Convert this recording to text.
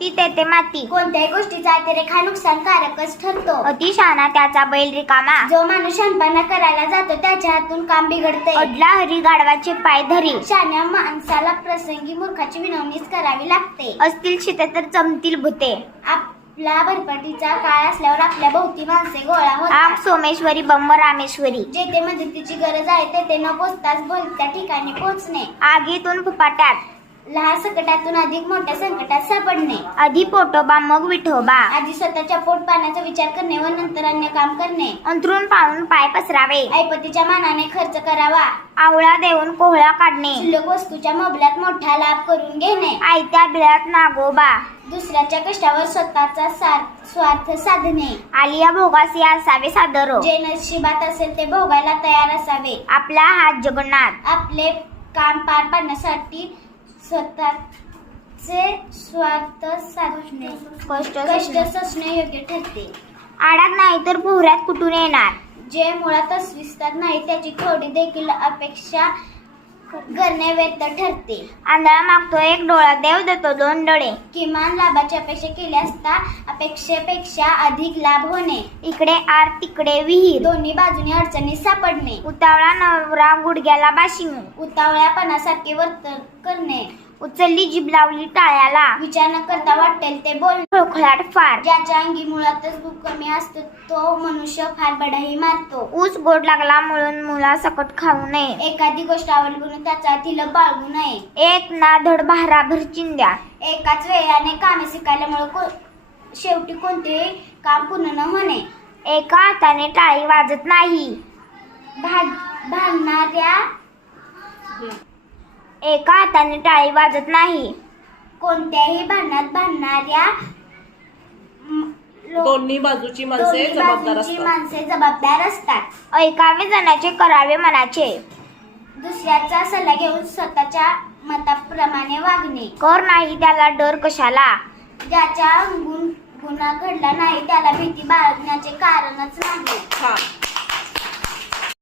ती तेथे माती. कोणत्याही गोष्टीचा अतिरेक हा नुकसानकारकच ठरतो. अति शहाणा त्याचा बैल रिकामा जो माणूस शहाणपणा करायला जातो त्याच्या हातून काम बिघडते अडला हरी गाढवाचे पाय धरी. शाण्या माणसाला प्रसंगी मूर्खाची विनवणीच करावी लागते. असतील शिते तर जमतील भूते. आपला भरपटीचा काळ असल्यावर आपल्या भोवती माणसे गोळा आप होतात सोमेश्वरी बंब रामेश्वरी. जेथे मदतीची गरज आहे तेथे न पोचताच बोलत्या ठिकाणी पोहोचणे आगीतून फुपाट्यात लहान संकटातून अधिक मोठ्या संकटात सापडणे. आधी पोटोबा मग विठोबा आधी स्वतःच्या पोट पाण्याचा विचार करणे व नंतर अन्य काम करणे. अंतरून पाहून पाय पसरावे. ऐपतीच्या मानाने खर्च करावा. आवळा देऊन कोहळा काढणे. शिल्लक वस्तूच्या मोबल्यात मोठा लाभ करून घेणे. आयत्या बिळात नागोबा दुसऱ्याच्या कष्टावर स्वतःचा स्वार्थ साधणे. आलिया भोगासी असावे सादर. जे नशिबात असेल ते भोगायला तयार असावे. आपला हात जगन्नाथ. आपले काम पार पाडण्यासाठी स्वतःचे स्वार्थ साधणे. कष्ट कष्ट सोसणे. सोसणे योग्य ठरते. आडात नाही तर पोहऱ्यात कुठून येणार? जे मुळात अस्विस्तात नाही त्याची थोडी देखील अपेक्षा करणे व्यर्थ ठरते. आंधळा मागतो एक डोळा देव देतो दोन डोळे. किमान लाभाची अपेक्षा केली असता अपेक्षेपेक्षा अधिक लाभ होणे. इकडे आर तिकडे विहीर. दोन्ही बाजूने अडचणी सापडणे. उतावळा नवरा गुडघ्याला बाशिंग उतावळ्यापणासारखे वर्तन करणे. उचलली जीभ लावली टाळ्याला. विचार न करता वाटेल ते बोल. खळखळाट फार. ज्याच्या अंगी मुळातच भूक कमी असतो तो मनुष्य फार बडाही मारतो. ऊस गोड लागला म्हणून मुला सकट खाऊ नये. एखादी गोष्ट आवडली म्हणून त्याचा तिला बाळगू नये. एक ना धड भाराभर चिंद्या एकाच वेळाने कामे शिकायल्यामुळे को- शेवटी कोणतेही काम पूर्ण न होणे. एका हाताने टाळी वाजत नाही. भांड- भांडणाऱ्या एका हाताने टाळी वाजत नाही. कोणत्याही भांडणात भांडणाऱ्या दोन्ही बाजूची माणसे दोन्ही जबाबदार बाजूंची असतात. माणसे जबाबदार असतात. ऐकावे जनाचे करावे मनाचे. दुसऱ्याचा सल्ला घेऊन स्वतःच्या मताप्रमाणे वागणे. कर नाही त्याला डर कशाला? ज्याच्या अंगून गुन्हा घडला नाही त्याला भीती बाळगण्याचे कारणच नाही.